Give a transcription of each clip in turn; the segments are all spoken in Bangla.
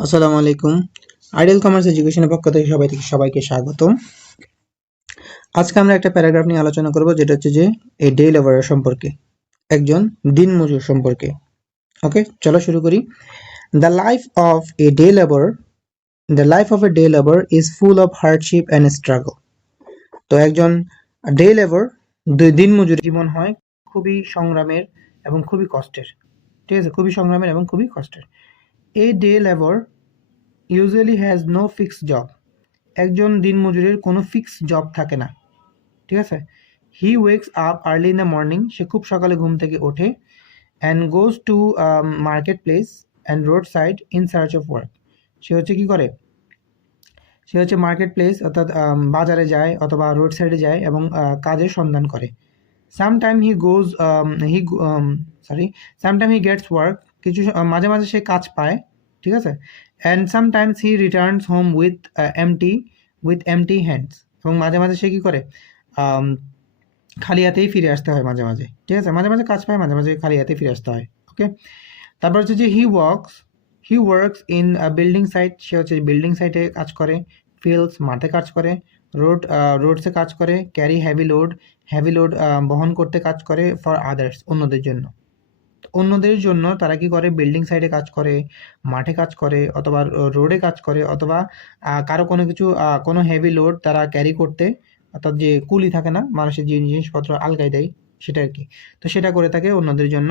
আসসালামু আলাইকুম। আইডিয়াল কমার্স এডুকেশনের পক্ষ থেকে সবাইকে স্বাগতম। আজকে আমরা একটা প্যারাগ্রাফ নিয়ে আলোচনা করব, যেটা হচ্ছে যে এই ডে লেবারার সম্পর্কে, একজন দিনমজুর সম্পর্কে। ওকে, চলো শুরু করি। The life of A day labour the life of A day labour is full of hardship and struggle. তো একজন ডে লেবার, দিনমজুর জীবন হয় খুবই সংগ্রামের এবং খুবই কষ্টের। ঠিক আছে, খুবই সংগ্রামের এবং খুবই কষ্টের। A day labour usually has no fixed job. একজন দিনমজুরের কোনো ফিক্স জব থাকে না। ঠিক আছে। He wakes up early in the morning, সে খুব সকালে ঘুম থেকে ওঠে। And goes to market place and road side in search of work. সে হচ্ছে কি করে, সে হচ্ছে মার্কেট প্লেস অর্থাৎ বাজারে যায় অথবা রোড সাইডে যায় এবং কাজের সন্ধান করে। Sometime he goes he sorry sometime he gets work, কিছু মাঝে মাঝে সে কাজ পায়। ঠিক আছে। And sometimes he returns home empty hands, এবং মাঝে মাঝে সে কি করে, খালি হাতেই ফিরে আসতে হয় মাঝে মাঝে। ঠিক আছে, মাঝে মাঝে কাজ পায়, মাঝে মাঝে খালি হাতে ফিরে আসতে হয়। ওকে, তারপর হচ্ছে যে he works in building site, সে হচ্ছে বিল্ডিং সাইটে কাজ করে। ফিল্ডস, মাঠে কাজ করে। রোডসে কাজ করে। ক্যারি হ্যাভি লোড বহন করতে কাজ করে। ফর আদার্স, অন্যদের জন্য তারা কি করে, বিল্ডিং সাইটে কাজ করে, মাঠে কাজ করে, অথবা রোডে কাজ করে, অথবা কারো কোনো কিছু কোনো হেভি লোড তারা ক্যারি করতে, অর্থাৎ যে কুলি থাকে না, মানুষের যে জিনিসপত্র আলগায় দেয়, সেটা আর কি। তো সেটা করে থাকে অন্যদের জন্য।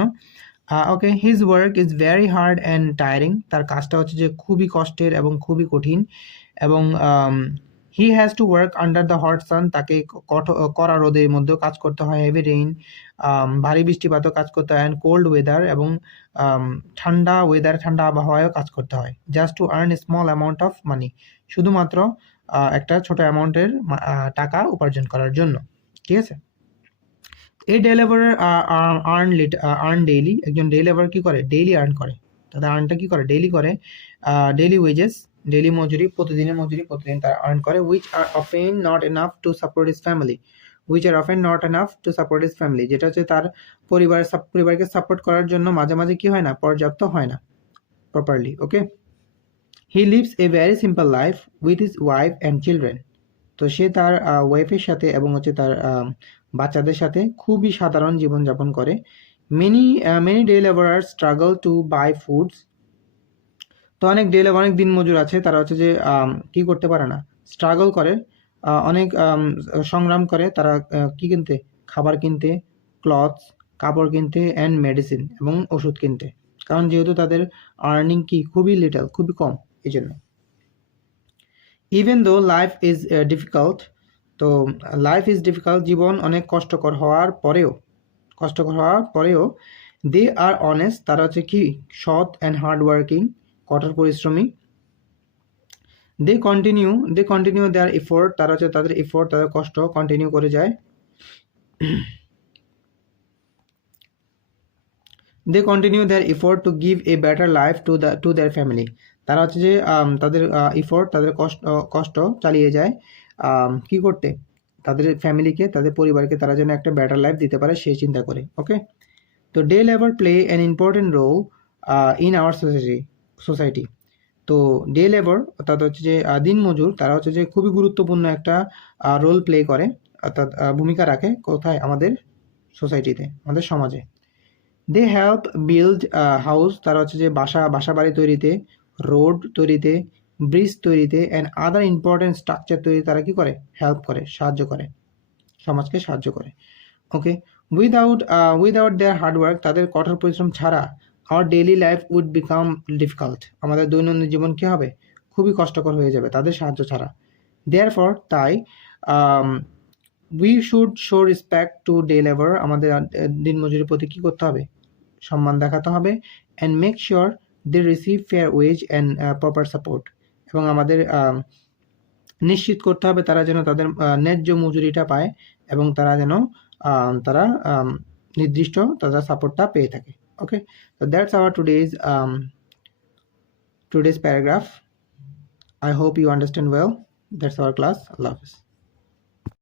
Okay, his work is very hard and tiring, তার কাজটা হচ্ছে যে খুবই কষ্টের এবং খুবই কঠিন। এবং he has to work under the hot sun, তাকে কড়া রোদের মধ্যেও কাজ করতে হয়। হেভি রেইন, ভারী বৃষ্টিপাতও কাজ করতে হয়। অ্যান্ড কোল্ড ওয়েদার, এবং ঠান্ডা আবহাওয়ায়ও কাজ করতে হয়। Just to earn a small amount of money, শুধুমাত্র একটা ছোট অ্যামাউন্টের টাকা উপার্জন করার জন্য। ঠিক আছে। এই ডে লেবারার আর্ন ডেইলি, একজন ডে লেবার কি করে, ডেইলি আর্ন করে। তাদের আর্নটা কি করে, ডেইলি করে। ডেইলি ওয়েজেস, ডেইলি মজুরি, প্রতিদিনের মজুরি, প্রতিদিন তারা আর্ন করে। Which are often not enough to support his family, যেটা হচ্ছে তার পরিবারকে সাপোর্ট করার জন্য মাঝে মাঝে কি হয় না, পর্যাপ্ত হয় না properly. Okay, he lives a very simple life with his wife and children. তো সে তার ওয়াইফের সাথে এবং হচ্ছে তার বাচ্চাদের সাথে খুবই সাধারণ জীবনযাপন করে। Many day labourer struggle to buy foods. তো অনেক দিনমজুর আছে, তারা হচ্ছে যে কি করতে পারে না, স্ট্রাগল করে, অনেক সংগ্রাম করে তারা কি কিনতে, খাবার কিনতে, ক্লথস, কাপড় কিনতে, অ্যান্ড মেডিসিন, এবং ওষুধ কিনতে। কারণ যেহেতু তাদের আর্নিং কি খুবই লিটল, খুবই কম, এই জন্য। Even though life is difficult, তো লাইফ ইজ ডিফিকাল্ট, জীবন অনেক কষ্টকর হওয়ার পরেও দে আর অনেস্ট, তারা হচ্ছে কি সৎ, অ্যান্ড হার্ড ওয়ার্কিং, কঠোর পরিশ্রমী। দে কন্টিনিউ দেয়ার এফোর্ট, তারা হচ্ছে তাদের এফোর্ট, তাদের কষ্ট কন্টিনিউ করে যায়। They continue their effort to give a better life to their family, তারা হচ্ছে যে তাদের এফোর্ট, তাদের কষ্ট চালিয়ে যায় কি করতে, তাদের ফ্যামিলিকে, তাদের পরিবারকে তারা যেন একটা বেটার লাইফ দিতে পারে সেই চিন্তা করে। ওকে, তো day labour play an important role in our society. তো ডে লেবার অর্থাৎ হচ্ছে যে দিনমজুর, তারা হচ্ছে যে খুবই গুরুত্বপূর্ণ একটা রোল প্লে করে, অর্থাৎ ভূমিকা রাখে কোথায়, আমাদের সোসাইটিতে, আমাদের সমাজে। দে হেল্প বিল্ড হাউস, তারা হচ্ছে যে বাসা বাড়ি তৈরিতে, রোড তৈরিতে, ব্রিজ তৈরিতে, অ্যান্ড আদার ইম্পর্টেন্ট স্ট্রাকচার তৈরি, তারা কি করে, হেল্প করে, সাহায্য করে, সমাজকে সাহায্য করে। ওকে, উইদাউট দেয়ার হার্ডওয়ার্ক, তাদের কঠোর পরিশ্রম ছাড়া our daily life would become difficult, আমাদের দৈনন্দিন জীবন কী হবে, খুবই কষ্টকর হয়ে যাবে তাদের সাহায্য ছাড়া। দেয়ারফর, তাই we should show respect to day labour, আমাদের দিনমজুরির প্রতি কী করতে হবে, সম্মান দেখাতে হবে। And make sure they receive fair wage and proper support, এবং আমাদের নিশ্চিত করতে হবে তারা যেন তাদের ন্যায্য মজুরিটা পায়, এবং তারা যেন তারা নির্দিষ্ট তাদের সাপোর্টটা পেয়ে থাকে। ওকে, so that's our today's paragraph. I hope you understand well. That's our class. Allah Hafiz.